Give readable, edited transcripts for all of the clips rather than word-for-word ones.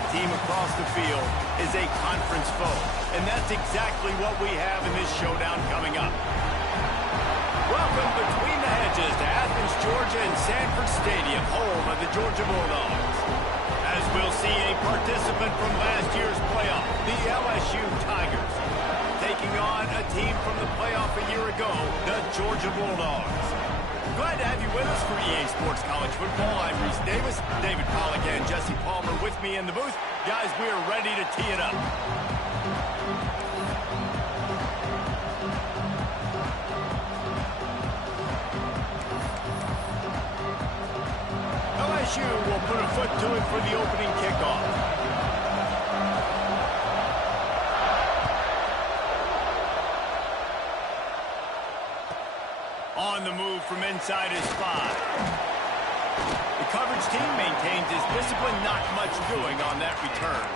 that team across the field is a conference foe, and that's exactly what we have in this showdown coming up. Welcome between the hedges to Athens, Georgia and Sanford Stadium, home of the Georgia Bulldogs. As we'll see, a participant from last year's playoff, the LSU Tigers, taking on a team from the playoff a year ago, the Georgia Bulldogs. Glad to have you with us for EA Sports College Football. I'm Reese Davis, David Pollack and Jesse Palmer with me in the booth. Guys, we are ready to tee it up. LSU will put a foot to it for the opening kickoff. On the move from inside his 5. The coverage team maintains his discipline, not much doing on that return.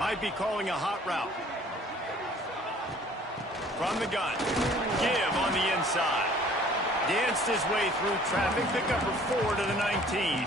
Might be calling a hot route. From the gun. Give on the inside. Danced his way through traffic. Pick up a 4 to the 19.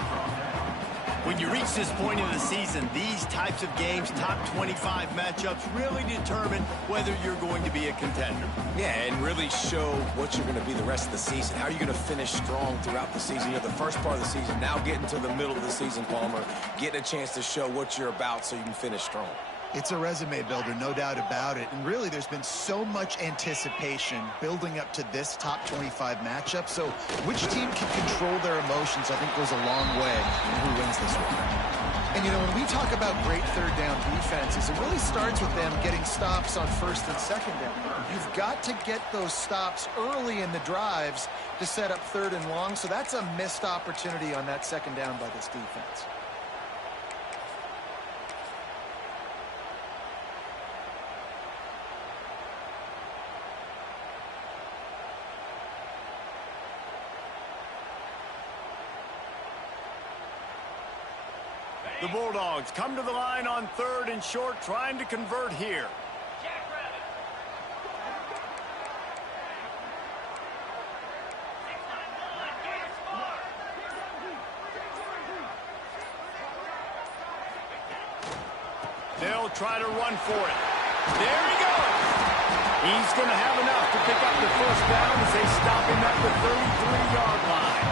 When you reach this point in the season, these types of games, top 25 matchups, really determine whether you're going to be a contender. Yeah, and really show what you're going to be the rest of the season. How are you going to finish strong throughout the season? You know, the first part of the season, now getting to the middle of the season, Palmer, getting a chance to show what you're about so you can finish strong. It's a resume builder, no doubt about it. And really, there's been so much anticipation building up to this top 25 matchup. So which team can control their emotions, I think, goes a long way in who wins this one. And, you know, when we talk about great third down defenses, it really starts with them getting stops on first and second down. You've got to get those stops early in the drives to set up third and long. So that's a missed opportunity on that second down by this defense. The Bulldogs come to the line on third and short, trying to convert here. They'll try to run for it. There he goes. He's going to have enough to pick up the first down as they stop him at the 33-yard line.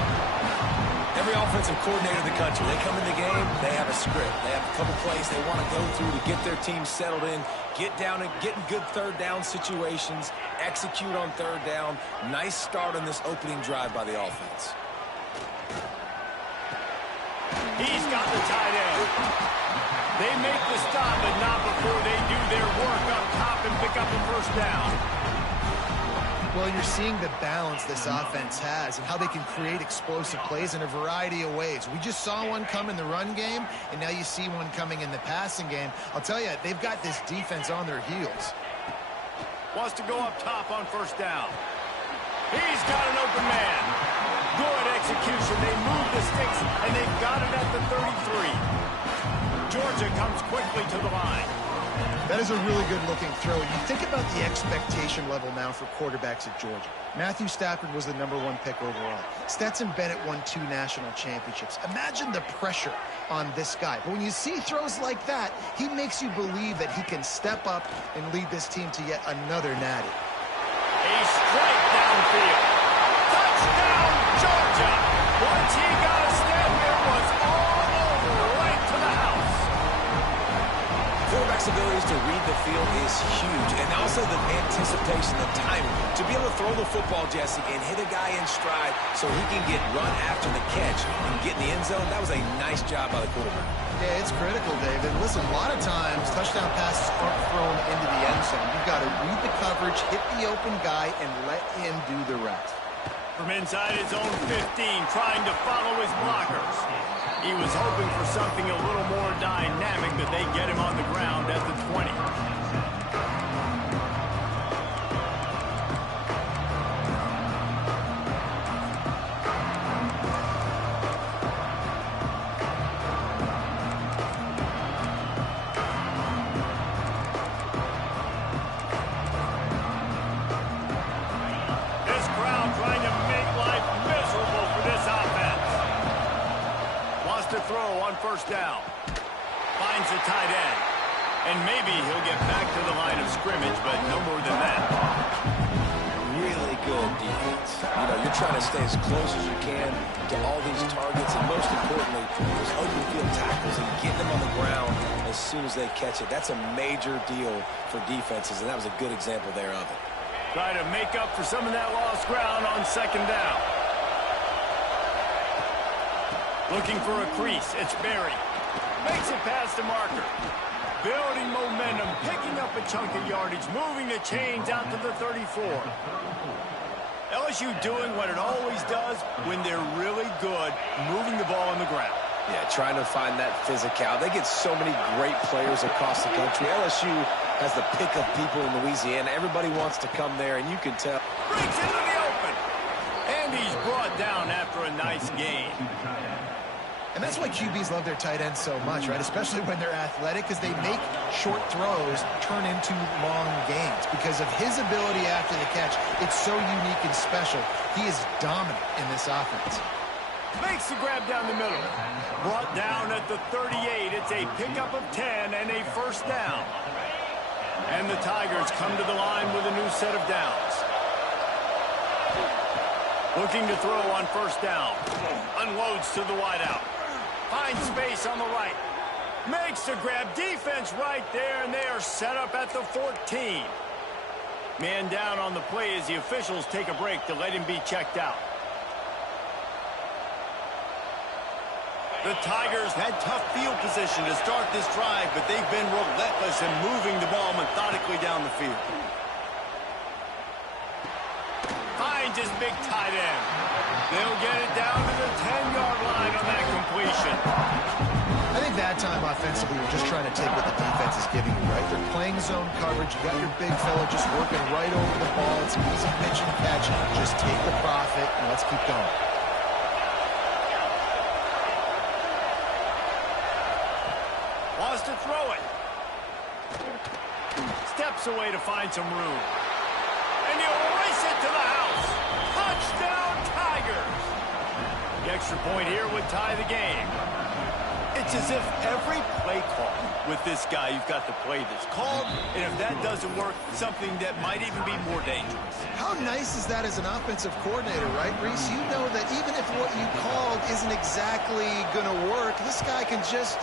Every offensive coordinator in the country, they come in the game, they have a script. They have a couple plays they want to go through to get their team settled in, get down and get in good third down situations, execute on third down. Nice start on this opening drive by the offense. He's got the tight end. They make the stop, but not before they do their work up top and pick up a first down. Well, you're seeing the balance this offense has and how they can create explosive plays in a variety of ways. We just saw one come in the run game, and now you see one coming in the passing game. I'll tell you, they've got this defense on their heels. Wants to go up top on first down. He's got an open man. Good execution. They move the sticks, and they've got it at the 33. Georgia comes quickly to the line. That is a really good-looking throw. You think about the expectation level now for quarterbacks at Georgia. Matthew Stafford was the #1 pick overall. Stetson Bennett won 2 national championships. Imagine the pressure on this guy. But when you see throws like that, he makes you believe that he can step up and lead this team to yet another natty. A strike downfield. Touchdown, Georgia! Once he got a step, it was all over, right to the house. Quarterback's abilities to read the field is huge, and also the anticipation, the timing. To be able to throw the football, Jesse, and hit a guy in stride so he can get run after the catch and get in the end zone, that was a nice job by the quarterback. Yeah, it's critical, David. Listen, a lot of times touchdown passes aren't thrown into the end zone. You've got to read the coverage, hit the open guy, and let him do the rest. From inside his own 15, trying to follow his blockers. He was hoping for something a little more dynamic, that they get him on the ground at the 20. first down. Finds the tight end. And maybe he'll get back to the line of scrimmage, but no more than that. Really good defense. You know, you're trying to stay as close as you can to all these targets, and most importantly, those open field tackles and getting them on the ground as soon as they catch it. That's a major deal for defenses, and that was a good example there of it. Try to make up for some of that lost ground on second down. Looking for a crease. It's Berry. Makes it past the marker. Building momentum, picking up a chunk of yardage, moving the chains out to the 34. LSU doing what it always does when they're really good, moving the ball on the ground. Yeah, trying to find that physical. They get so many great players across the country. LSU has the pick of people in Louisiana. Everybody wants to come there, and you can tell. Breaks into the open. And he's brought down after a nice gain. And that's why QBs love their tight ends so much, right? Especially when they're athletic, because they make short throws turn into long gains. Because of his ability after the catch, it's so unique and special. He is dominant in this offense. Makes the grab down the middle. Brought down at the 38. It's a pickup of 10 and a first down. And the Tigers come to the line with a new set of downs. Looking to throw on first down. Unloads to the wideout. Finds space on the right. Makes the grab. Defense right there, and they are set up at the 14. Man down on the play as the officials take a break to let him be checked out. The Tigers had tough field position to start this drive, but they've been relentless in moving the ball methodically down the field. Finds his big tight end. They'll get it down to the 10-yard line on that completion. I think that time offensively, you're just trying to take what the defense is giving you, right? They're playing zone coverage. You got your big fella just working right over the ball. It's an easy pitch and catch. Just take the profit, and let's keep going. Wants to throw it. Steps away to find some room. And he'll race it to the house. Touchdown, Tigers. The extra point here would tie the game. It's as if every play call with this guy, you've got the play that's called, and if that doesn't work, something that might even be more dangerous. How nice is that as an offensive coordinator, right, Reese? You know that even if what you called isn't exactly going to work, this guy can just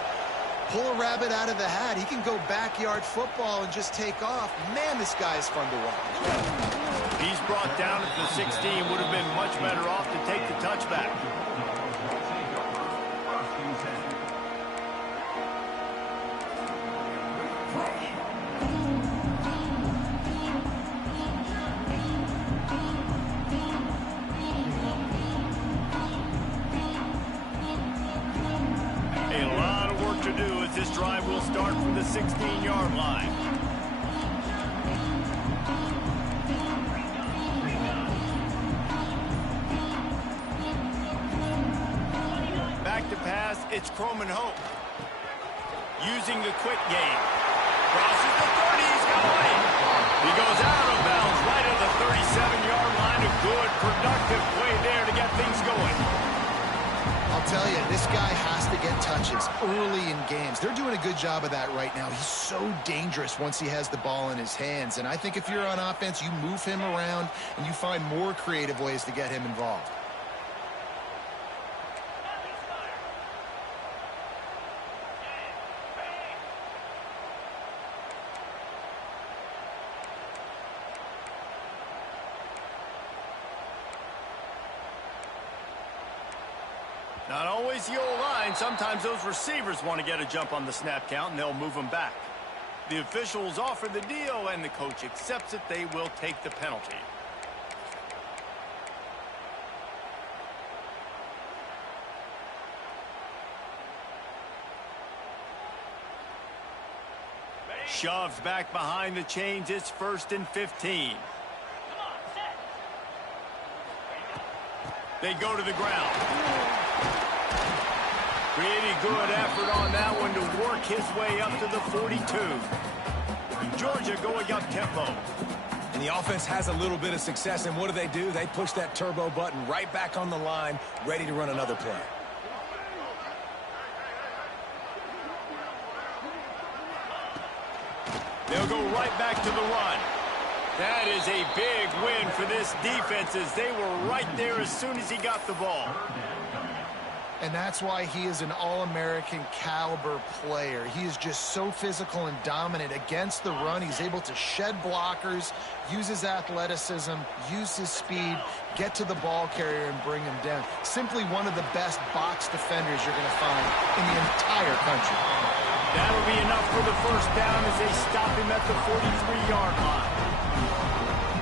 pull a rabbit out of the hat. He can go backyard football and just take off. Man, this guy is fun to watch. He's brought down at the 16. Would have been much better off to take the touchback. This drive will start from the 16-yard line. Back to pass, it's Croman Hope. Using the quick game. Crosses the 30, he's got it. He goes out of bounds right at the 37-yard line. A good, productive play there to get things going. I'll tell you, this guy has to get touches early in games. They're doing a good job of that right now. He's so dangerous once he has the ball in his hands. And I think if you're on offense, you move him around and you find more creative ways to get him involved. Not always the old line. Sometimes those receivers want to get a jump on the snap count, and they'll move them back. The officials offer the deal, and the coach accepts it. They will take the penalty. Shoves back behind the chains. It's 1st and 15. They go to the ground. Pretty good effort on that one to work his way up to the 42. Georgia going up tempo. And the offense has a little bit of success, and what do? They push that turbo button right back on the line, ready to run another play. right back to the run. That is a big win for this defense as they were right there as soon as he got the ball. And that's why he is an All-American caliber player. He is just so physical and dominant against the run. He's able to shed blockers, use his athleticism, use his speed, get to the ball carrier and bring him down. Simply one of the best box defenders you're going to find in the entire country. That'll be enough for the first down as they stop him at the 43-yard line.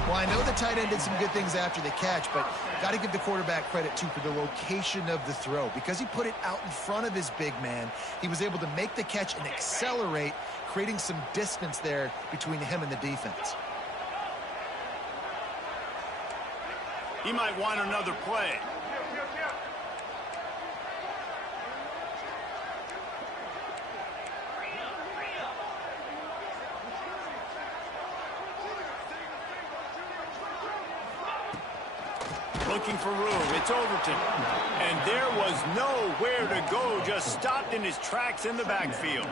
Well, I know the tight end did some good things after the catch, but got to give the quarterback credit, too, for the location of the throw. Because he put it out in front of his big man, he was able to make the catch and accelerate, creating some distance there between him and the defense. He might want another play. Looking for room. It's Overton. And there was nowhere to go. Just stopped in his tracks in the backfield.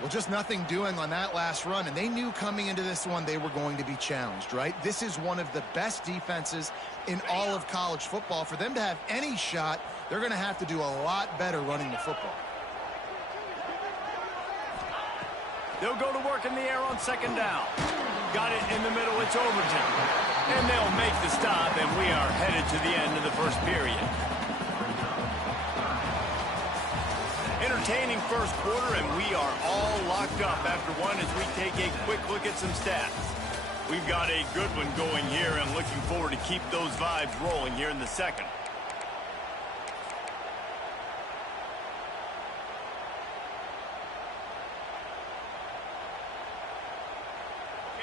Well, just nothing doing on that last run. And they knew coming into this one they were going to be challenged, right? This is one of the best defenses in all of college football. For them to have any shot, they're going to have to do a lot better running the football. They'll go to work in the air on second down. Got it in the middle. It's Overton. And they'll make the stop, and we are headed to the end of the first period. Entertaining first quarter, and we are all locked up after one as we take a quick look at some stats. We've got a good one going here, and looking forward to keep those vibes rolling here in the second.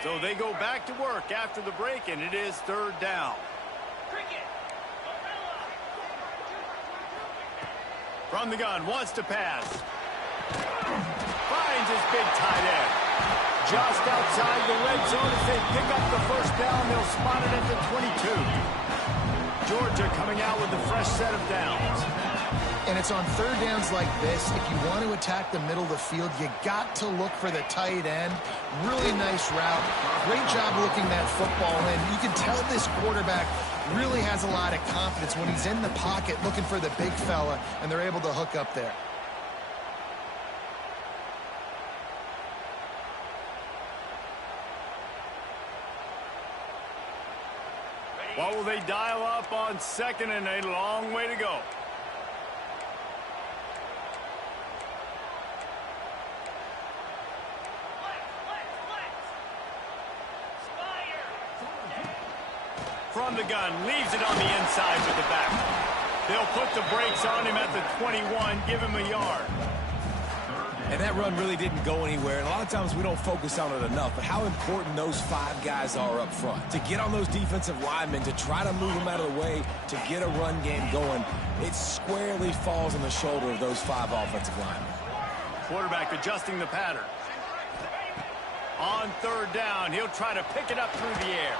So they go back to work after the break, and it is third down. From the gun, wants to pass. Finds his big tight end. Just outside the red zone as they pick up the first down. They'll spot it at the 22. Georgia coming out with a fresh set of downs. And it's on third downs like this. If you want to attack the middle of the field, you got to look for the tight end. Really nice route. Great job looking that football in. You can tell this quarterback really has a lot of confidence when he's in the pocket looking for the big fella, and they're able to hook up there. What will they dial up on second, and a long way to go? From the gun, leaves it on the inside with the back. They'll put the brakes on him at the 21, give him a yard. And that run really didn't go anywhere. And a lot of times we don't focus on it enough, but how important those five guys are up front. To get on those defensive linemen, to try to move them out of the way, to get a run game going, it squarely falls on the shoulder of those five offensive linemen. Quarterback adjusting the pattern. On third down, he'll try to pick it up through the air.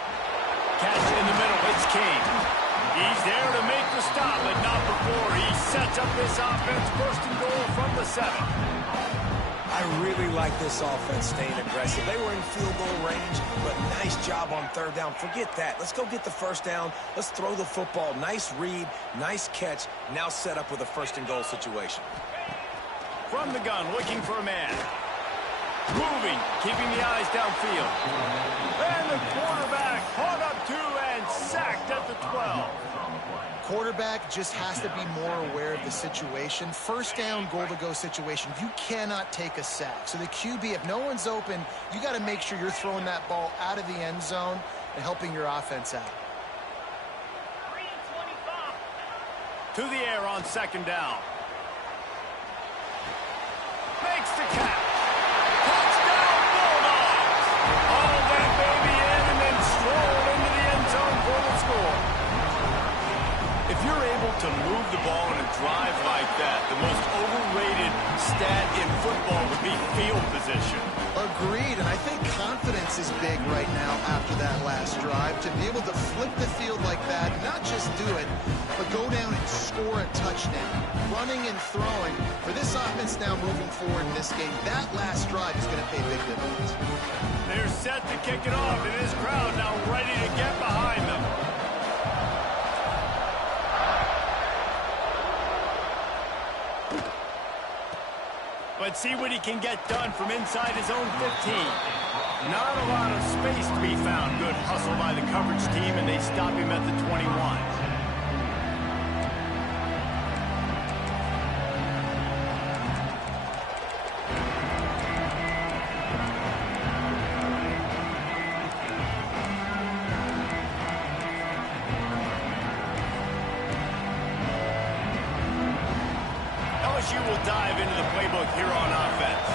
Catch in the middle, it's King. He's there to make the stop, but not before he sets up this offense. First and goal from the 7. I really like this offense staying aggressive. They were in field goal range, but nice job on third down. Forget that. Let's go get the first down. Let's throw the football. Nice read, nice catch. Now set up with a first and goal situation. From the gun, looking for a man. Moving, keeping the eyes downfield. And the quarterback caught up to and sacked at the 12. Quarterback just has to be more aware of the situation. First down, goal-to-go situation. You cannot take a sack. So the QB, if no one's open, you got to make sure you're throwing that ball out of the end zone and helping your offense out. To the air on second down. Makes the catch. Touchdown, Bulldogs! All that baby in and then stroll into the end zone for the score. If you're able to move the ball in a drive like that, the most overrated stat in football would be field position. Agreed, and I think confidence is big right now after that last drive. To be able to flip the field like that, not just do it, but go down and score a touchdown. Running and throwing. For this offense now moving forward in this game, that last drive is going to pay big dividends. They're set to kick it off, and this crowd now ready to get behind them. But see what he can get done from inside his own 15. Not a lot of space to be found. Good hustle by the coverage team, and they stop him at the 21. LSU will dive into the playbook here on offense.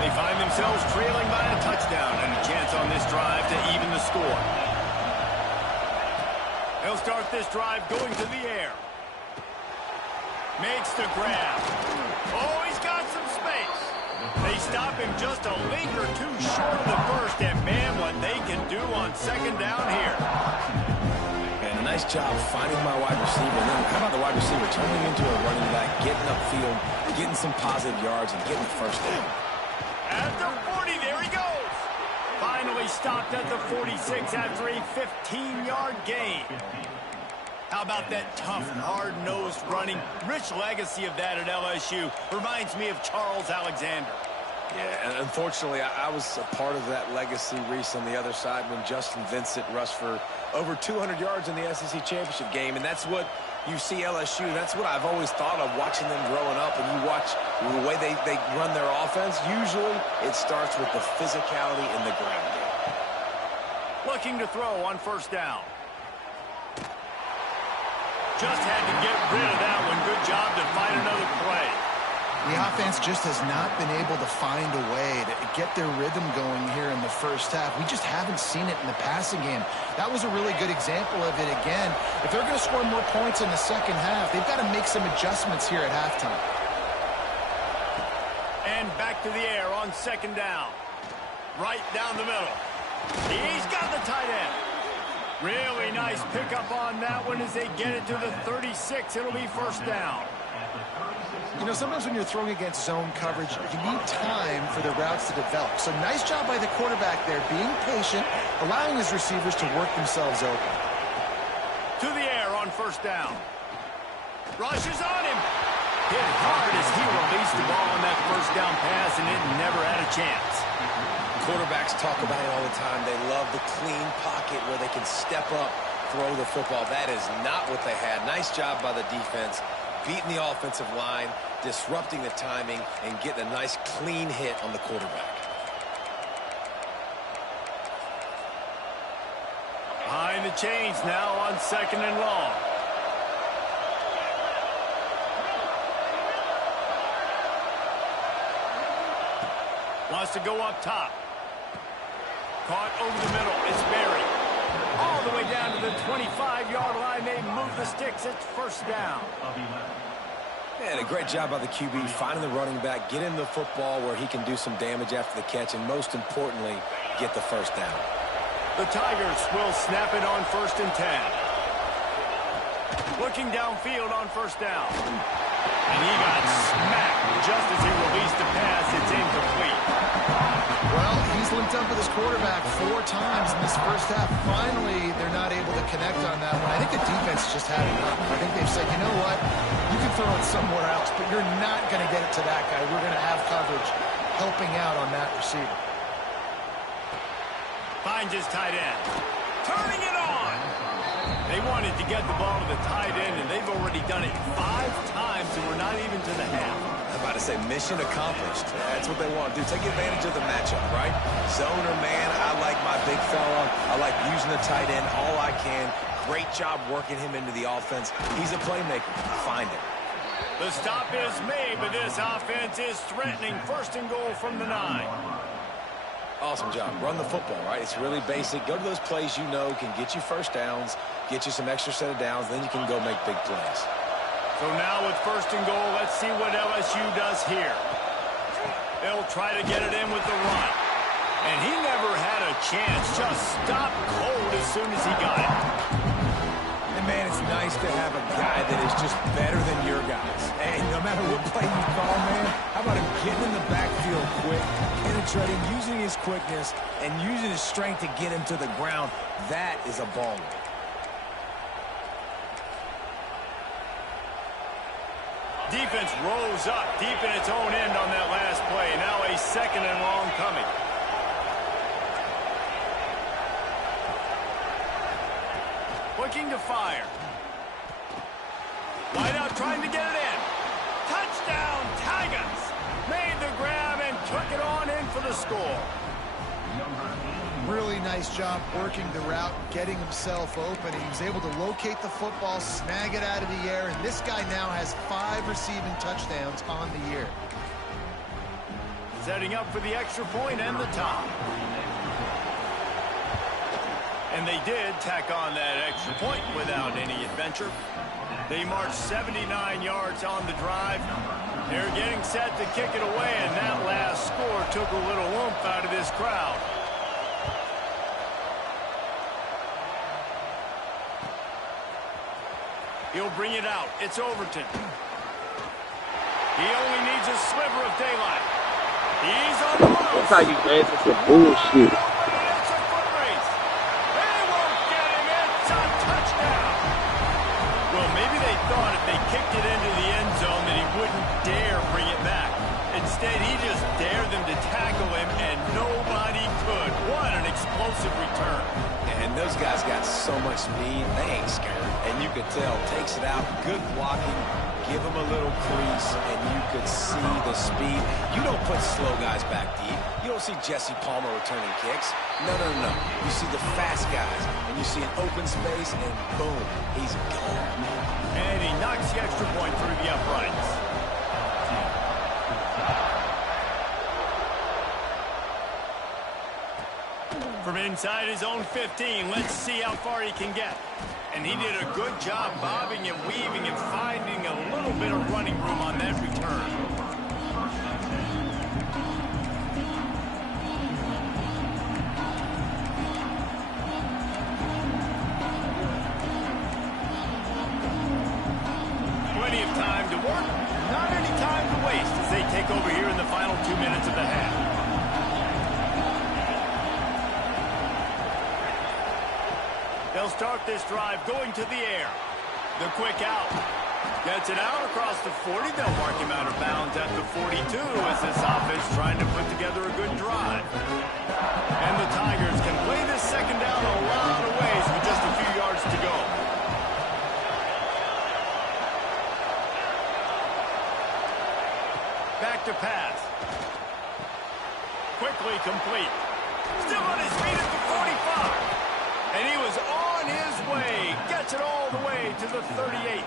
They find themselves trailing by a touchdown and a chance on this drive to even the score. They'll start this drive going to the air. Makes the grab. Oh, he's got some space. They stop him just a link or two short of the first, and man, what they can do on second down here. And a nice job finding my wide receiver. And then how about the wide receiver turning into a running back, getting upfield, getting some positive yards, and getting the first down. At the 40, there he goes. Finally stopped at the 46 after a 15-yard gain. How about that tough, hard-nosed running? Rich legacy of that at LSU. Reminds me of Charles Alexander. Yeah, and unfortunately, I was a part of that legacy, Reese, on the other side when Justin Vincent rushed for over 200 yards in the SEC Championship game, and that's what you see LSU. That's what I've always thought of watching them growing up, and you watch the way they run their offense. Usually, it starts with the physicality in the ground game. Looking to throw on first down. Just had to get rid of that one. Good job to find another play. The offense just has not been able to find a way to get their rhythm going here in the first half. We just haven't seen it in the passing game. That was a really good example of it again. If they're going to score more points in the second half, they've got to make some adjustments here at halftime. And back to the air on second down. Right down the middle. He's got the tight end. Really nice pickup on that one as they get it to the 36. It'll be first down. You know, sometimes when you're throwing against zone coverage, you need time for the routes to develop. So nice job by the quarterback there, being patient, allowing his receivers to work themselves open. To the air on first down. Rushes on him. Hit hard as he released the ball on that first down pass, and it never had a chance. Quarterbacks talk about it all the time. They love the clean pocket where they can step up, throw the football. That is not what they had. Nice job by the defense, beating the offensive line, disrupting the timing, and getting a nice clean hit on the quarterback. Behind the chains now on second and long. Wants to go up top. Caught over the middle. It's buried. All the way down to the 25-yard line. They move the sticks. It's first down. And a great job by the QB finding the running back, getting the football where he can do some damage after the catch, and most importantly, get the first down. The Tigers will snap it on first and 10. Looking downfield on first down. And he got smacked just as he released the pass. It's incomplete. Well, he's linked up with his quarterback 4 times in this first half. Finally, they're not able to connect on that one. I think the defense just had enough. I think they've said, you know what? You can throw it somewhere else, but you're not going to get it to that guy. We're going to have coverage helping out on that receiver. Finds his tight end. Turning it on. They wanted to get the ball to the tight end, and they've already done it 5 times, and we're not even to the half. I'm about to say mission accomplished. That's what they want to do. Take advantage of the matchup, right? Zone or man, I like my big fella. I like using the tight end all I can. Great job working him into the offense. He's a playmaker. Find him. The stop is made, but this offense is threatening. First and goal from the 9. Awesome job. Run the football, right? It's really basic. Go to those plays you know can get you first downs, get you some extra set of downs, then you can go make big plays. So now with first and goal, let's see what LSU does here. They'll try to get it in with the run. And he never had a chance. Just stopped cold as soon as he got it. And, man, it's nice to have a guy that is just better than your guys. Hey, no matter what play you call, man, how about him getting in the backfield quick, penetrating, using his quickness, and using his strength to get him to the ground? That is a baller. Defense rose up deep in its own end on that last play. Now a 2nd and long coming. Looking to fire. Wide out trying to get it in. Touchdown, Tigers! Made the grab and took it on in for the score. Really nice job working the route, getting himself open. He was able to locate the football, snag it out of the air, and this guy now has 5 receiving touchdowns on the year. Setting up for the extra point and the top. And they did tack on that extra point without any adventure. They marched 79 yards on the drive. They're getting set to kick it away, and that last score took a little oomph out of this crowd. He'll bring it out. It's Overton. He only needs a sliver of daylight. He's on the move. That's how you answer some bullshit. Thought if they kicked it into the end zone that he wouldn't dare bring it back. Instead, he just dared them to tackle him, and nobody could. What an explosive return. And those guys got so much speed, they ain't scared. And you could tell, takes it out, good blocking, give him a little crease, and you could see the speed. You don't put slow guys back deep. You don't see Jesse Palmer returning kicks. No, no, no. You see the fast guys, and you see an open space, and boom, he's gone. And he knocks the extra point through the uprights. From inside his own 15, let's see how far he can get. And he did a good job bobbing and weaving and finding a little bit of running room on that return. Plenty of time to work, not any time to waste as they take over here in the final 2 minutes of the half. They'll start this drive going to the air. The quick out. Gets it out across the 40. They'll mark him out of bounds at the 42 as this offense trying to put together a good drive. And the Tigers can play this second down a lot of ways with just a few yards to go. Back to pass. Quickly complete. Still on his feet at the 45. And he was on his way. Gets it all the way to the 38.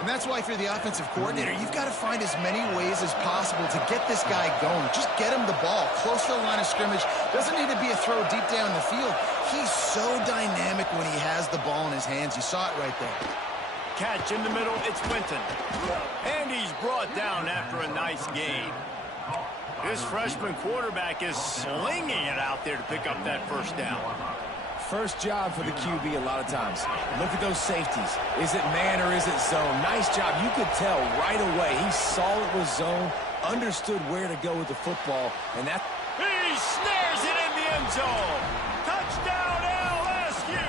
And that's why if you're the offensive coordinator, you've got to find as many ways as possible to get this guy going. Just get him the ball close to the line of scrimmage. Doesn't need to be a throw deep down the field. He's so dynamic when he has the ball in his hands. You saw it right there. Catch in the middle, it's Winton. And he's brought down after a nice gain. This freshman quarterback is slinging it out there to pick up that first down. First job for the QB a lot of times. Look at those safeties. Is it man or is it zone? Nice job. You could tell right away. He saw it was zone, understood where to go with the football, and that... He snares it in the end zone. Touchdown, LSU.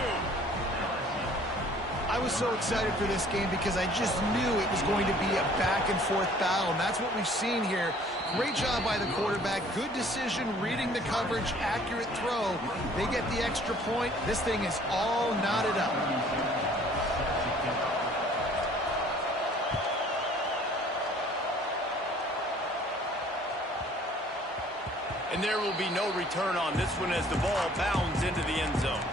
I was so excited for this game because I just knew it was going to be a back-and-forth battle, and that's what we've seen here. Great job by the quarterback. Good decision, reading the coverage, accurate throw. They get the extra point. This thing is all knotted up. And there will be no return on this one as the ball bounds into the end zone.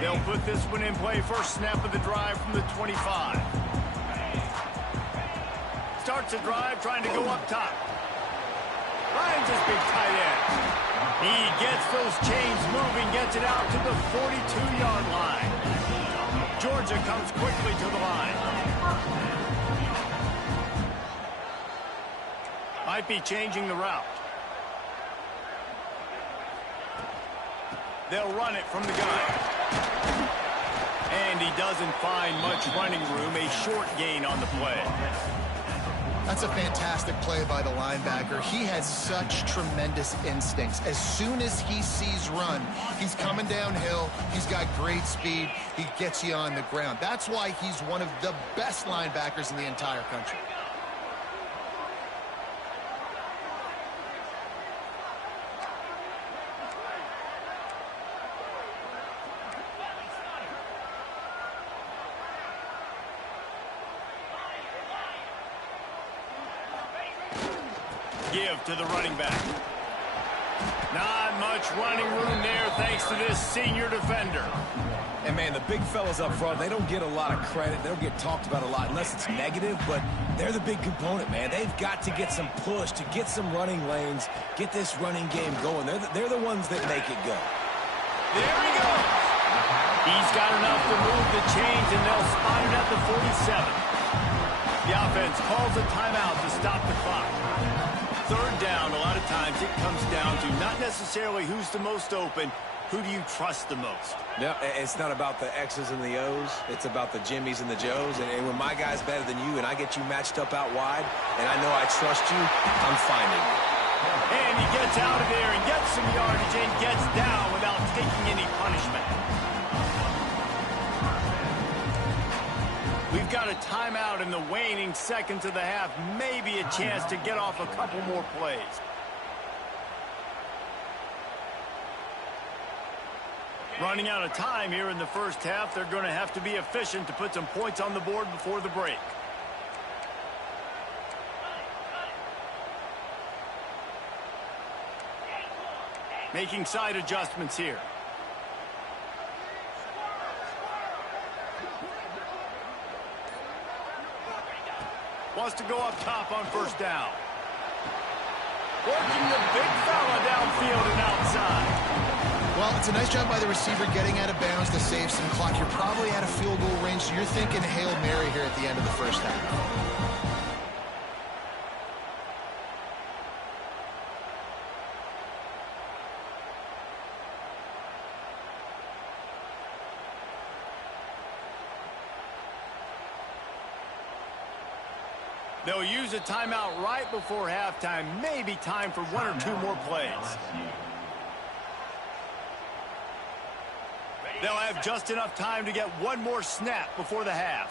They'll put this one in play. First snap of the drive from the 25. Starts a drive trying to go up top. Finds his big tight end. He gets those chains moving, gets it out to the 42-yard line. Georgia comes quickly to the line. Might be changing the route. They'll run it from the gun. And he doesn't find much running room. A short gain on the play. That's a fantastic play by the linebacker. He has such tremendous instincts. As soon as he sees run, he's coming downhill. He's got great speed. He gets you on the ground. That's why he's one of the best linebackers in the entire country. Give to the running back. Not much running room there thanks to this senior defender. And, man, the big fellas up front, they don't get a lot of credit. They don't get talked about a lot unless it's negative, but they're the big component, man. They've got to get some push, to get some running lanes, get this running game going. They're the ones that make it go. There he goes. He's got enough to move the chains, and they'll spot it at the 47. The offense calls a timeout to stop the clock. Third down, a lot of times it comes down to not necessarily who's the most open, who do you trust the most? No, it's not about the X's and the O's. It's about the Jimmys and the Joes. And when my guy's better than you and I get you matched up out wide, and I know I trust you, I'm finding you. And he gets out of there and gets some yardage and gets down without taking any punishment. We've got a timeout in the waning seconds of the half. Maybe a chance to get off a couple more plays. Running out of time here in the first half. They're going to have to be efficient to put some points on the board before the break. Making side adjustments here. Wants to go up top on first down. Working the big fella downfield and outside. Well, it's a nice job by the receiver getting out of bounds to save some clock. You're probably out of field goal range, so you're thinking Hail Mary here at the end of the first half. They'll use a timeout right before halftime. Maybe time for one or two more plays. They'll have just enough time to get one more snap before the half.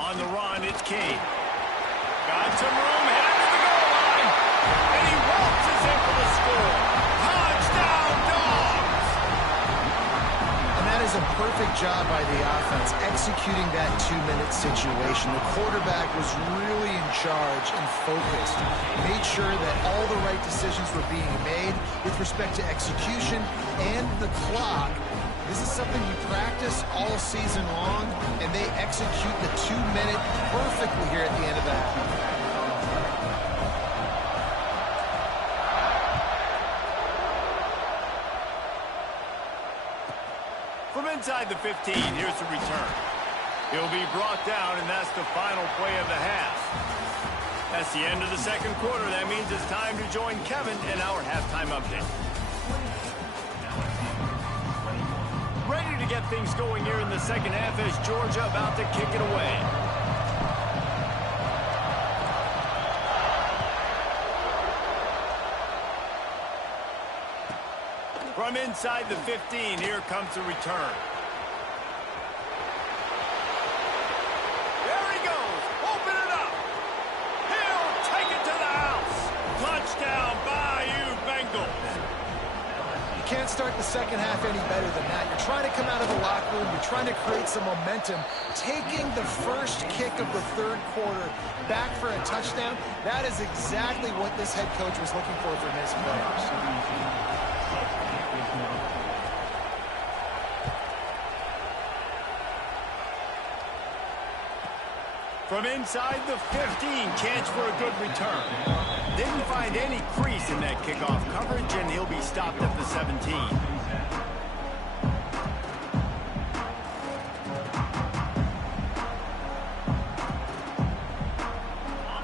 On the run, it's King. Got some room, headed to the goal line. And he waltzes in for the score. Touchdown, Dogs! And that is a perfect job by the offense, executing that 2-minute situation. The quarterback was really in charge and focused. Made sure that all the right decisions were being made with respect to execution and the clock. This is something you practice all season long, and they execute the 2-minute perfectly here at the end of the half. From inside the 15, here's the return. He'll be brought down, and that's the final play of the half. That's the end of the second quarter. That means it's time to join Kevin in our halftime update. Ready to get things going here in the second half as Georgia about to kick it away. From inside the 15, here comes the return. There he goes. Open it up. He'll take it to the house. Touchdown, Bayou Bengals. You can't start the second half any better than that. You're trying to come out of the locker room. You're trying to create some momentum. Taking the first kick of the third quarter back for a touchdown, that is exactly what this head coach was looking for from his players. From inside the 15, chance for a good return. Didn't find any crease in that kickoff coverage, and he'll be stopped at the 17.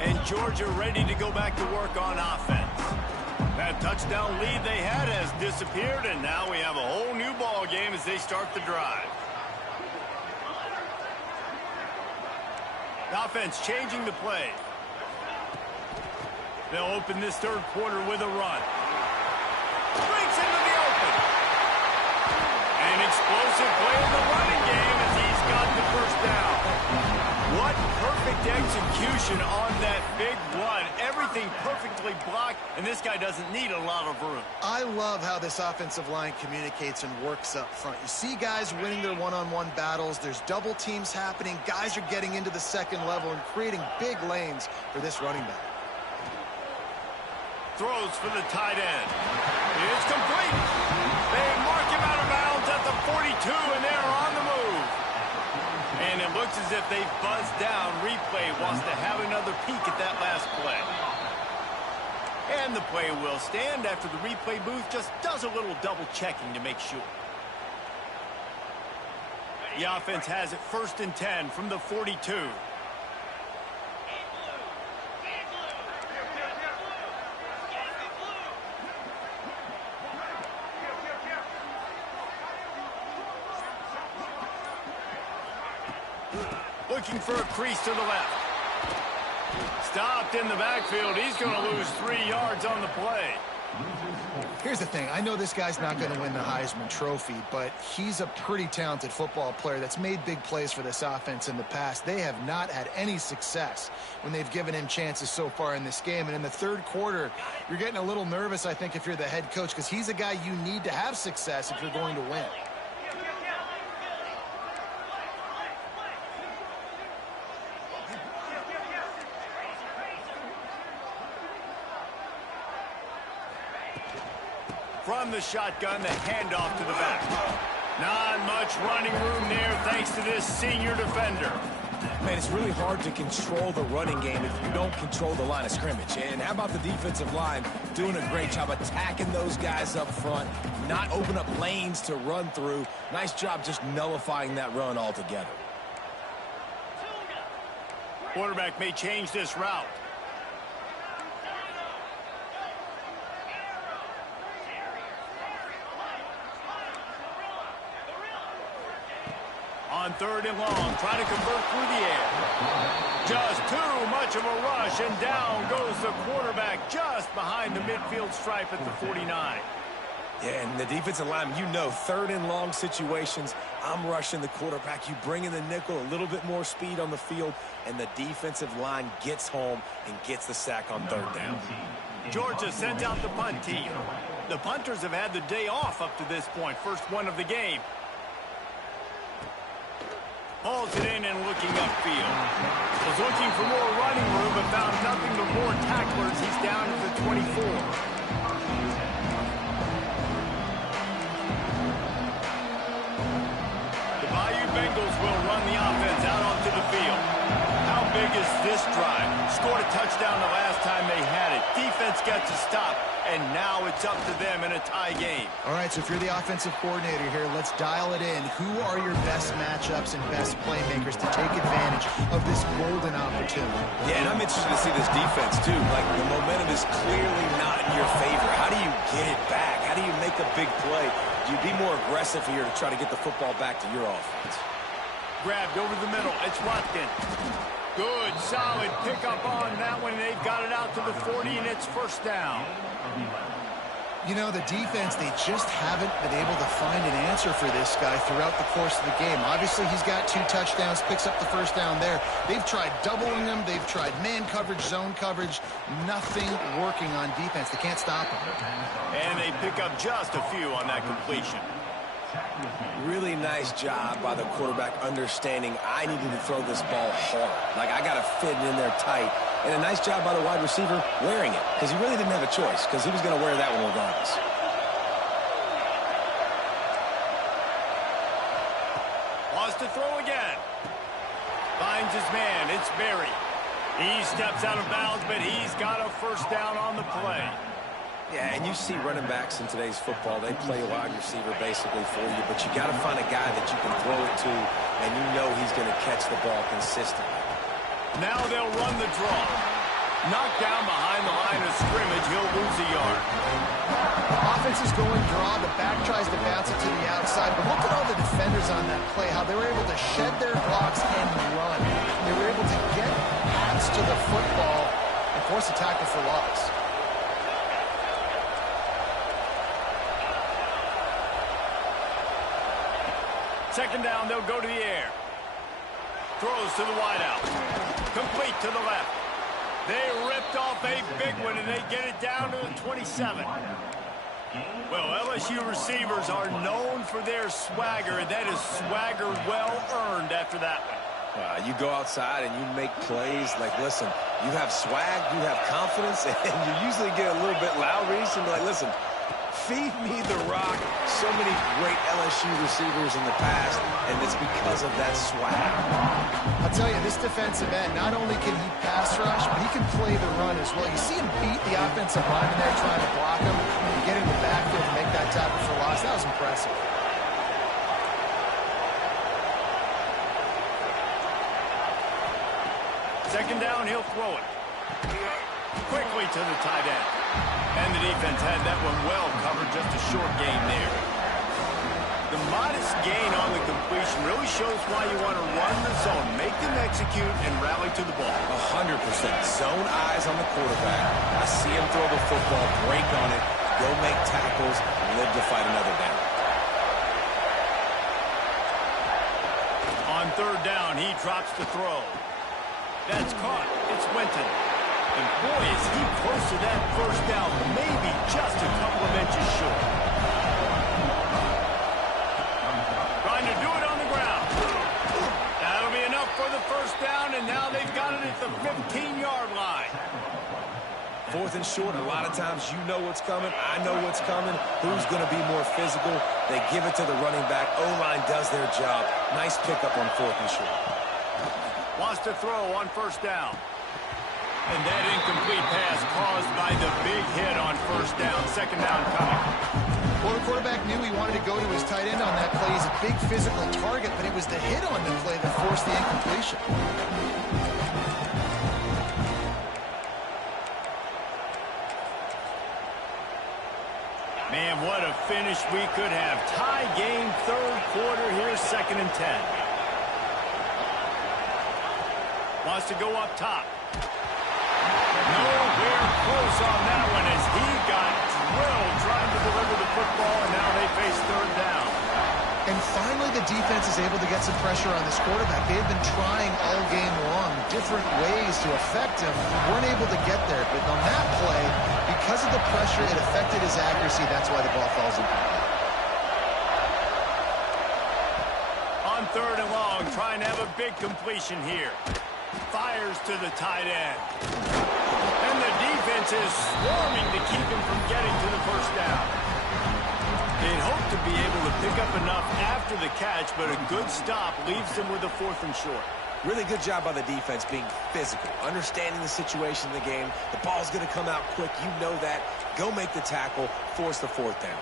And Georgia ready to go back to work on offense. That touchdown lead they had has disappeared, and now we have a whole new ball game as they start the drive. The offense changing the play. They'll open this third quarter with a run. Breaks into the open. An explosive play in the running game as he's got the first down. What perfect execution on that big run. Everything perfectly blocked, and this guy doesn't need a lot of room. I love how this offensive line communicates and works up front. You see guys winning their one-on-one battles. There's double teams happening. Guys are getting into the second level and creating big lanes for this running back. Throws for the tight end. It's complete. They mark him out of bounds at the 42, and they're on the move. And it looks as if they've buzzed down. Replay wants to have another peek at that last play. And the play will stand after the replay booth just does a little double checking to make sure. The offense has it 1st and 10 from the 42. Looking for a crease to the left. Stopped in the backfield. He's going to lose 3 yards on the play. Here's the thing. I know this guy's not going to win the Heisman Trophy, but he's a pretty talented football player that's made big plays for this offense in the past. They have not had any success when they've given him chances so far in this game. And in the third quarter, you're getting a little nervous, I think, if you're the head coach, because he's a guy you need to have success if you're going to win. From the shotgun, the handoff to the back. Not much running room there thanks to this senior defender. Man, it's really hard to control the running game if you don't control the line of scrimmage. And how about the defensive line doing a great job attacking those guys up front, not open up lanes to run through. Nice job just nullifying that run altogether. Quarterback may change this route. On 3rd and long, trying to convert through the air. Just too much of a rush, and down goes the quarterback just behind the midfield stripe at the 49. Yeah, and the defensive lineman, you know, 3rd and long situations, I'm rushing the quarterback. You bring in the nickel, a little bit more speed on the field, and the defensive line gets home and gets the sack on 3rd down. Georgia sends out the punt team. The punters have had the day off up to this point, first one of the game. Hauls it in and looking upfield. Was looking for more running room, but found nothing but more tacklers. He's down to the 24. The Bayou Bengals will run the offense out onto the field. How big is this drive? Scored a touchdown the last time they had it. Defense got to stop, and now it's up to them in a tie game. All right, so if you're the offensive coordinator here, let's dial it in. Who are your best matchups and best playmakers to take advantage of this golden opportunity? Yeah, and I'm interested to see this defense, too. Like, the momentum is clearly not in your favor. How do you get it back? How do you make a big play? Do you be more aggressive here to try to get the football back to your offense? Grabbed over the middle. It's Watkins. Good, solid pickup on that one. They've got it out to the 40, and it's 1st down. You know, the defense, they just haven't been able to find an answer for this guy throughout the course of the game. Obviously, he's got 2 touchdowns, picks up the 1st down there. They've tried doubling him. They've tried man coverage, zone coverage. Nothing working on defense. They can't stop him. And they pick up just a few on that completion. Really nice job by the quarterback understanding I needed to throw this ball hard. Like, I got to fit it in there tight. And a nice job by the wide receiver wearing it, because he really didn't have a choice, because he was going to wear that one regardless. Wants to throw again. Finds his man. It's Berry. He steps out of bounds, but he's got a first down on the play. Yeah, and you see running backs in today's football, they play wide receiver basically for you, but you got to find a guy that you can throw it to, and you know he's going to catch the ball consistently. Now they'll run the draw. Knocked down behind the line of scrimmage, he'll lose a yard. Offense is going draw. The back tries to bounce it to the outside, but look at all the defenders on that play, how they were able to shed their blocks and run. They were able to get hands to the football and force a tackle for loss. Second down, they'll go to the air. Throws to the wideout. Complete to the left. They ripped off a big one, and they get it down to the 27. Well, LSU receivers are known for their swagger, and that is swagger well earned after that one. You go outside and you make plays. Like, listen, you have swag, you have confidence, and you usually get a little bit loud reach and be like, listen, feed me the rock. So many great LSU receivers in the past, and it's because of that swag. I'll tell you, this defensive end, not only can he pass rush, but he can play the run as well. You see him beat the offensive lineman there trying to block him and get in the backfield and make that tackle for loss. That was impressive. Second down, he'll throw it. Quickly to the tight end. And the defense had that one well covered, just a short gain there. The modest gain on the completion really shows why you want to run the zone, make them execute, and rally to the ball. 100%. Zone eyes on the quarterback. I see him throw the football, break on it, go make tackles, live to fight another down. On third down, he drops the throw. That's caught. It's Winton. And boy, is he close to that first down, maybe just a couple of inches short. Trying to do it on the ground. That'll be enough for the first down, and now they've got it at the 15-yard line. Fourth and short, a lot of times you know what's coming. I know what's coming. Who's going to be more physical? They give it to the running back. O-line does their job. Nice pickup on fourth and short. Wants to throw on first down. And that incomplete pass caused by the big hit on first down. Second down coming. Well, the quarterback knew he wanted to go to his tight end on that play. He's a big physical target, but it was the hit on the play that forced the incompletion. Man, what a finish we could have. Tie game, third quarter here, 2nd and 10. Wants to go up top. Nowhere close on that one as he got drilled trying to deliver the football, and now they face third down. And finally, the defense is able to get some pressure on this quarterback. They've been trying all game long different ways to affect him. Weren't able to get there, but on that play, because of the pressure, it affected his accuracy. That's why the ball falls incomplete. On third and long, trying to have a big completion here. Fires to the tight end. And the defense is swarming to keep him from getting to the first down. They'd hope to be able to pick up enough after the catch, but a good stop leaves them with a 4th and short. Really good job by the defense being physical, understanding the situation in the game. The ball's going to come out quick. You know that. Go make the tackle, force the 4th down.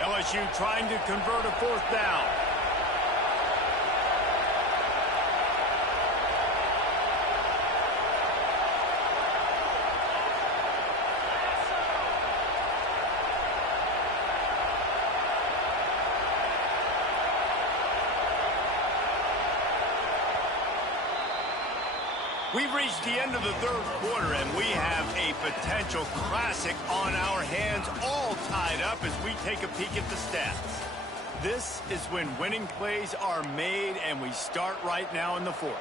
LSU trying to convert a 4th down. We've reached the end of the third quarter, and we have a potential classic on our hands, all tied up as we take a peek at the stats. This is when winning plays are made, and we start right now in the fourth.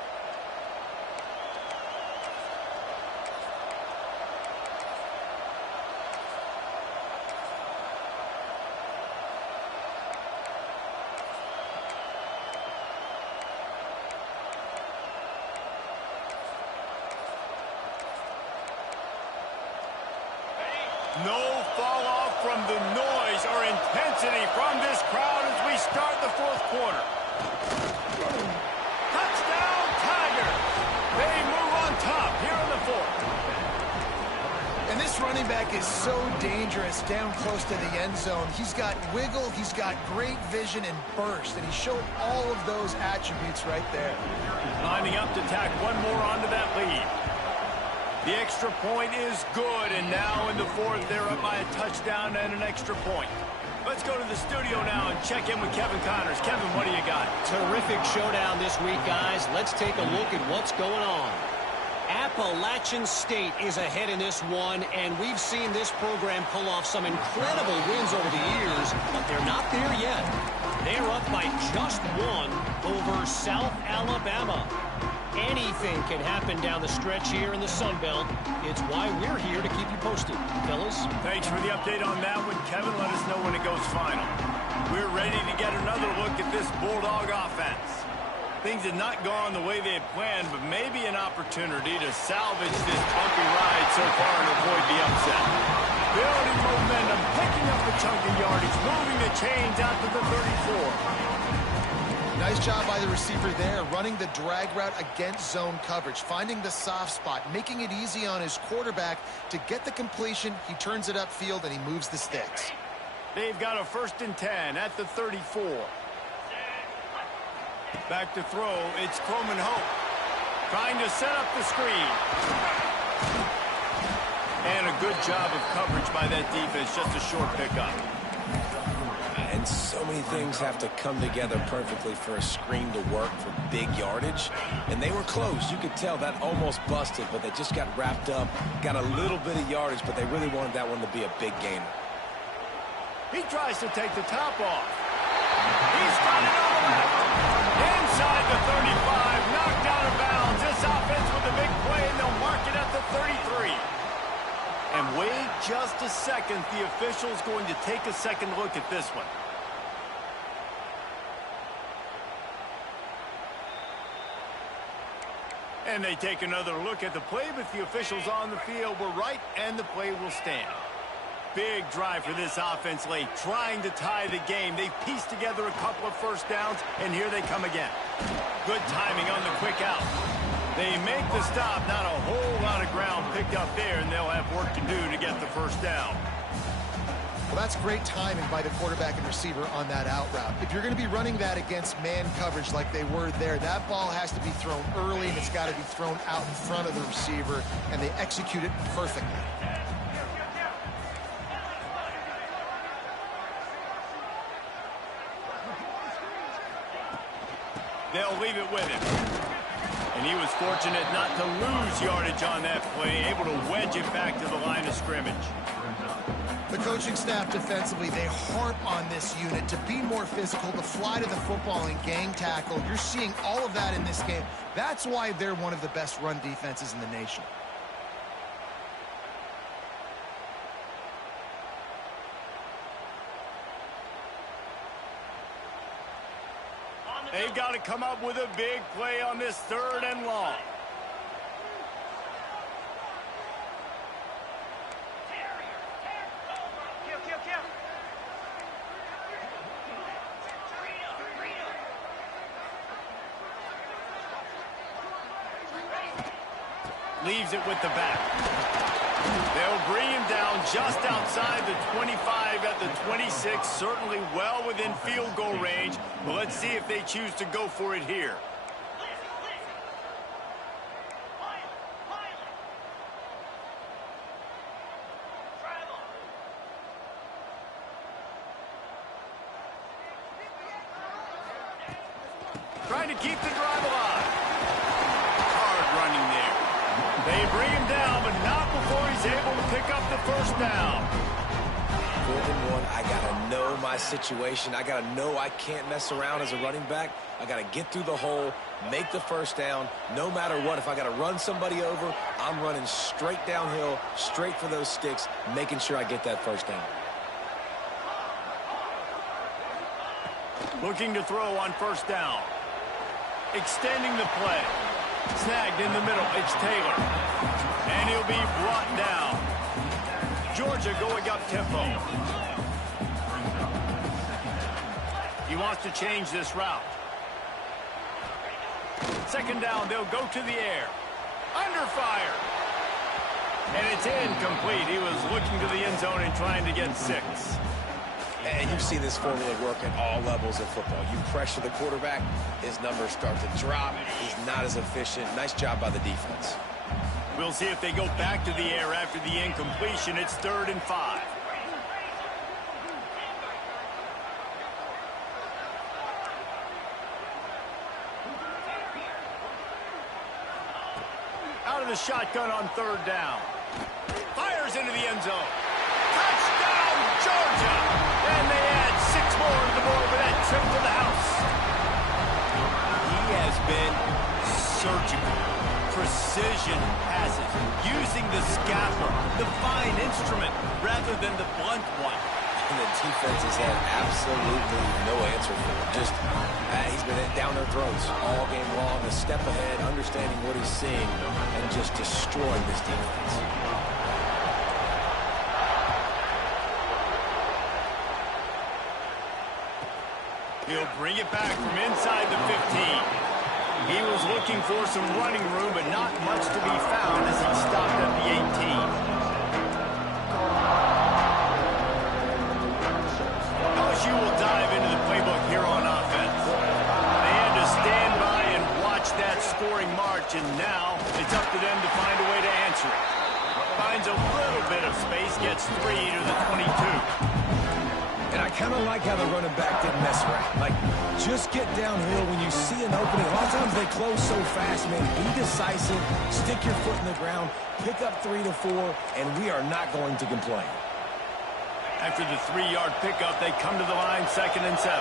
No fall off from the noise or intensity from this crowd as we start the fourth quarter. Touchdown, running back is so dangerous down close to the end zone. He's got wiggle, he's got great vision and burst, and he showed all of those attributes right there. Lining up to tack one more onto that lead. The extra point is good, and now in the fourth, they're up by a touchdown and an extra point. Let's go to the studio now and check in with Kevin Connors. Kevin, what do you got? Terrific showdown this week, guys. Let's take a look at what's going on. Appalachian State is ahead in this one, and we've seen this program pull off some incredible wins over the years, but they're not there yet. They're up by just one over South Alabama. Anything can happen down the stretch here in the Sun Belt. It's why we're here to keep you posted, fellas. Thanks for the update on that one, Kevin. Let us know when it goes final. We're ready to get another look at this Bulldog offense. Things have not gone the way they had planned, but maybe an opportunity to salvage this bumpy ride so far and avoid the upset. Building momentum, picking up a chunk of yardage, moving the chains out to the 34. Nice job by the receiver there, running the drag route against zone coverage, finding the soft spot, making it easy on his quarterback to get the completion. He turns it upfield, and he moves the sticks. They've got a 1st and 10 at the 34. Back to throw, it's Coleman Hope. Trying to set up the screen. And a good job of coverage by that defense, just a short pickup. And so many things have to come together perfectly for a screen to work for big yardage. And they were close. You could tell that almost busted, but they just got wrapped up, got a little bit of yardage, but they really wanted that one to be a big gainer. He tries to take the top off. He's got it on the left. Inside the 35, knocked out of bounds. This offense with a big play, and they'll mark it at the 33. And wait just a second. The official's going to take a second look at this one. And they take another look at the play, but the officials on the field were right, and the play will stand. Big drive for this offense late, trying to tie the game. They pieced together a couple of first downs, and here they come again. Good timing on the quick out. They make the stop, not a whole lot of ground picked up there, and they'll have work to do to get the first down. Well, that's great timing by the quarterback and receiver on that out route. If you're going to be running that against man coverage like they were there, that ball has to be thrown early, and it's got to be thrown out in front of the receiver, and they execute it perfectly. They'll leave it with him. And he was fortunate not to lose yardage on that play, able to wedge it back to the line of scrimmage. The coaching staff defensively, they harp on this unit to be more physical, to fly to the football and gang tackle. You're seeing all of that in this game. That's why they're one of the best run defenses in the nation. They've got to come up with a big play on this 3rd and long. Leaves it with the back. They'll bring him down just outside the 25 at the 26, certainly well within field goal range. But let's see if they choose to go for it here. Trying to keep the drive alive. Hard running there. They bring him down, but not before he's able to pick up the first down. 4th and 1, I got to know my situation. I got to know I can't mess around as a running back. I got to get through the hole, make the first down. No matter what, if I got to run somebody over, I'm running straight downhill, straight for those sticks, making sure I get that first down. Looking to throw on first down. Extending the play. Snagged in the middle. It's Taylor. And he'll be brought down. Georgia going up tempo. He wants to change this route. 2nd down, they'll go to the air. Under fire. And it's incomplete. He was looking to the end zone and trying to get 6. And you've seen this formula work at all levels of football. You pressure the quarterback, his numbers start to drop. He's not as efficient. Nice job by the defense. We'll see if they go back to the air after the incompletion. It's 3rd and 5. Out of the shotgun on 3rd down. Fires into the end zone. Touchdown, Georgia! And they add 6 more to the board with that trip to the house. He has been surgical. Precision passes, using the scalpel, the fine instrument, rather than the blunt one. And the defense has had absolutely no answer for him. Just, he's been down their throats all game long, a step ahead, understanding what he's seeing, and just destroying this defense. He'll bring it back from inside the 15. He was looking for some running room, but not much to be found as he stopped at the 18. LSU will dive into the playbook here on offense. They had to stand by and watch that scoring march, and now it's up to them to find a way to answer it. Finds a little bit of space, gets 3 to the 22. And I kind of like how the running back didn't mess around. Like, just get downhill when you see an opening. A lot of times they close so fast, man. Be decisive, stick your foot in the ground, pick up 3 to 4, and we are not going to complain. After the 3-yard pickup, they come to the line, 2nd and 7.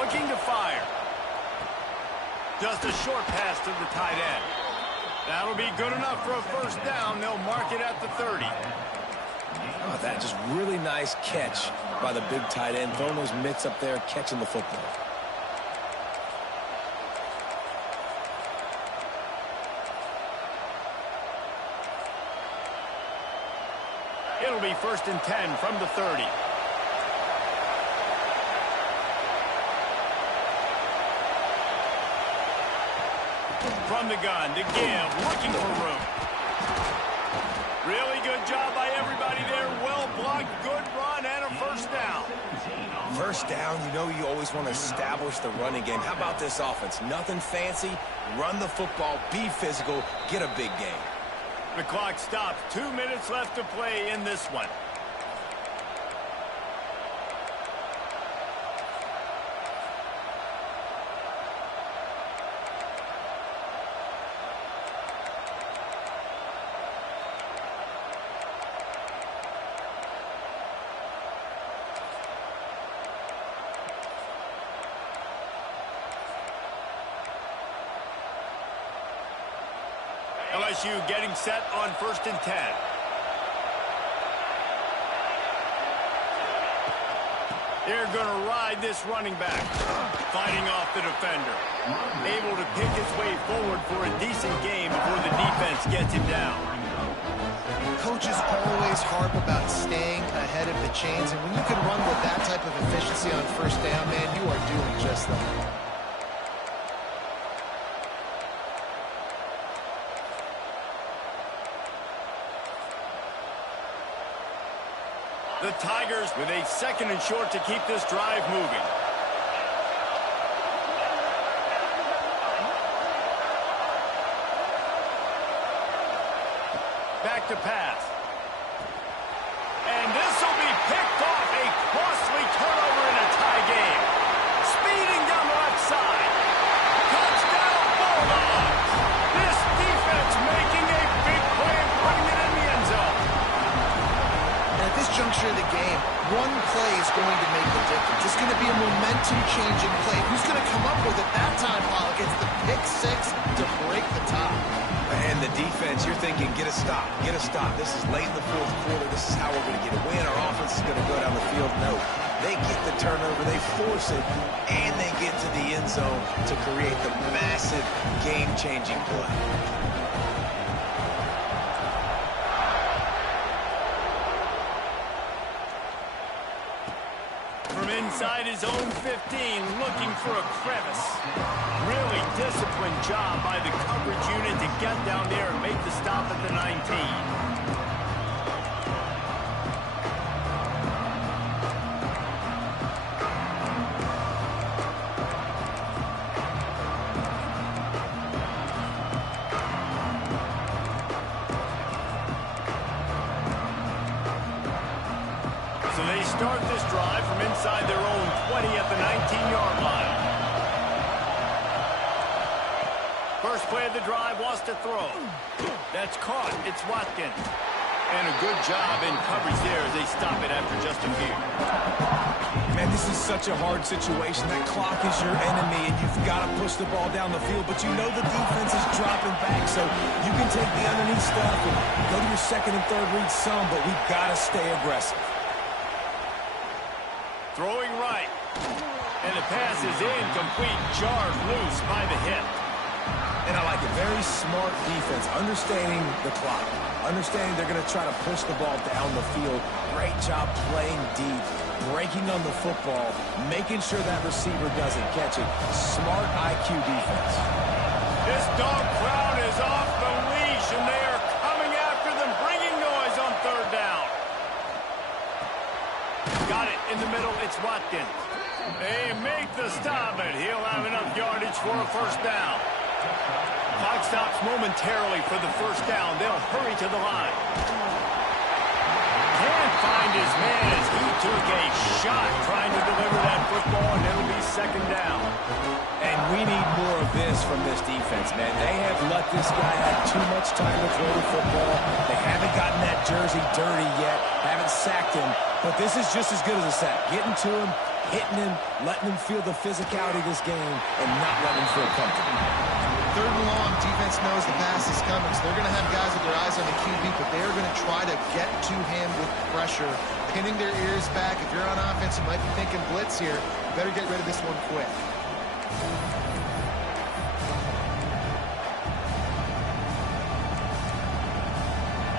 Looking to fire. Just a short pass to the tight end. That'll be good enough for a 1st down. They'll mark it at the 30. How about that? Just really nice catch by the big tight end, throwing those mitts up there, catching the football. It'll be 1st and 10 from the 30. From the gun to give, looking for room. Really good job by everybody there. Well blocked, good run, and a 1st down. 1st down, you know you always want to establish the running game. How about this offense? Nothing fancy. Run the football, be physical, get a big gain. The clock stops. 2 minutes left to play in this one. LSU getting set on 1st and 10. They're going to ride this running back. Fighting off the defender. Able to pick his way forward for a decent game before the defense gets him down. Coaches always harp about staying ahead of the chains, and when you can run with that type of efficiency on 1st down, man, you are doing just that. The Tigers with a 2nd and short to keep this drive moving. Back to pass. And this will be picked off. A costly turnover in a tie game. Speeding down the left side. Touchdown Bulldogs. This defense making a big play and putting it in the end zone. At this juncture of the game, one play is going to make the difference. It's going to be a momentum-changing play. Who's going to come up with it that time, Pollock? It's the pick 6 to break the tie. And the defense, you're thinking, get a stop, get a stop. This is late in the 4th quarter. This is how we're going to get a win. Our offense is going to go down the field. No, they get the turnover, they force it, and they get to the end zone to create the massive game-changing play. From inside his own 15, looking for a crevice. Really disciplined job by the coverage unit to get down there and make the stop at the 19. So they start this drive from inside their own 20 at the 19-yard line. First play of the drive wants to throw. That's caught. It's Watkins. And a good job in coverage there as they stop it after just a few. Man, this is such a hard situation. That clock is your enemy, and you've got to push the ball down the field. But you know the defense is dropping back, so you can take the underneath stuff and go to your second and third read some, but we've got to stay aggressive. Throwing right. And the pass is incomplete. Jarred loose by the hip. And I like it. Very smart defense. Understanding the clock. Understanding they're going to try to push the ball down the field. Great job playing deep. Breaking on the football. Making sure that receiver doesn't catch it. Smart IQ defense. This dog crowd is off the leash, and they are coming after them, bringing noise on third down. Got it in the middle. It's Watkins. They make the stop, and he'll have enough yardage for a first down. Clock stops momentarily for the first down. They'll hurry to the line. Can't find his man as he took a shot trying to deliver that football, and it'll be second down. And we need more of this from this defense, man. They have let this guy have too much time to throw the football. They haven't gotten that jersey dirty yet, haven't sacked him. But this is just as good as a sack. Getting to him, hitting him, letting him feel the physicality of this game, and not letting him feel comfortable. Third and long, defense knows the pass is coming, so they're going to have guys with their eyes on the QB, but they're going to try to get to him with pressure, pinning their ears back. If you're on offense, you might be thinking blitz here. You better get rid of this one quick.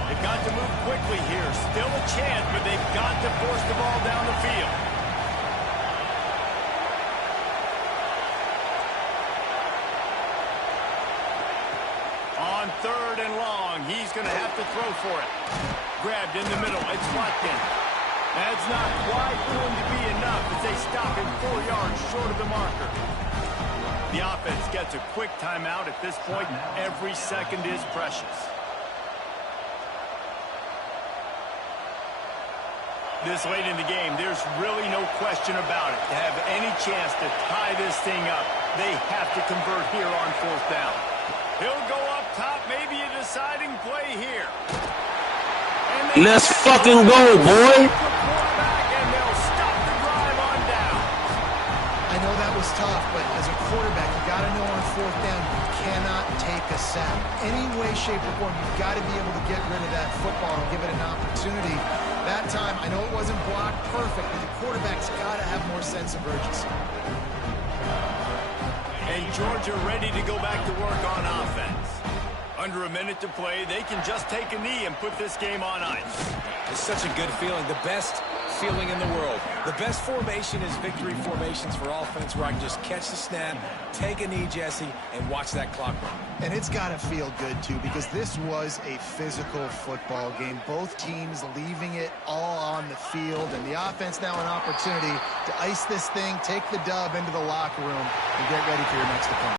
They've got to move quickly here. Still a chance, but they've got to force the ball down the field. On third and long, he's going to have to throw for it. Grabbed in the middle. It's Watkins. That's not quite going to be enough as they stop him 4 yards short of the marker. The offense gets a quick timeout at this point. Every second is precious. This late in the game, there's really no question about it. To have any chance to tie this thing up, they have to convert here on fourth down. He'll go up top, maybe a deciding play here. Let's fucking go, boy. And they'll stop the drive on down. I know that was tough, but as a quarterback, you got to know on fourth down, you cannot take a sack. Any way, shape, or form, you've got to be able to get rid of that football and give it an opportunity. That time, I know it wasn't blocked perfect, but the quarterback's got to have more sense of urgency. And Georgia ready to go back to work on offense. Under a minute to play, they can just take a knee and put this game on ice. It's such a good feeling. The best feeling in the world. The best formation is victory formations for offense where I can just catch the snap, take a knee, Jesse, and watch that clock run. And it's got to feel good, too, because this was a physical football game. Both teams leaving it all on the field, and the offense now an opportunity to ice this thing, take the dub into the locker room, and get ready for your next opponent.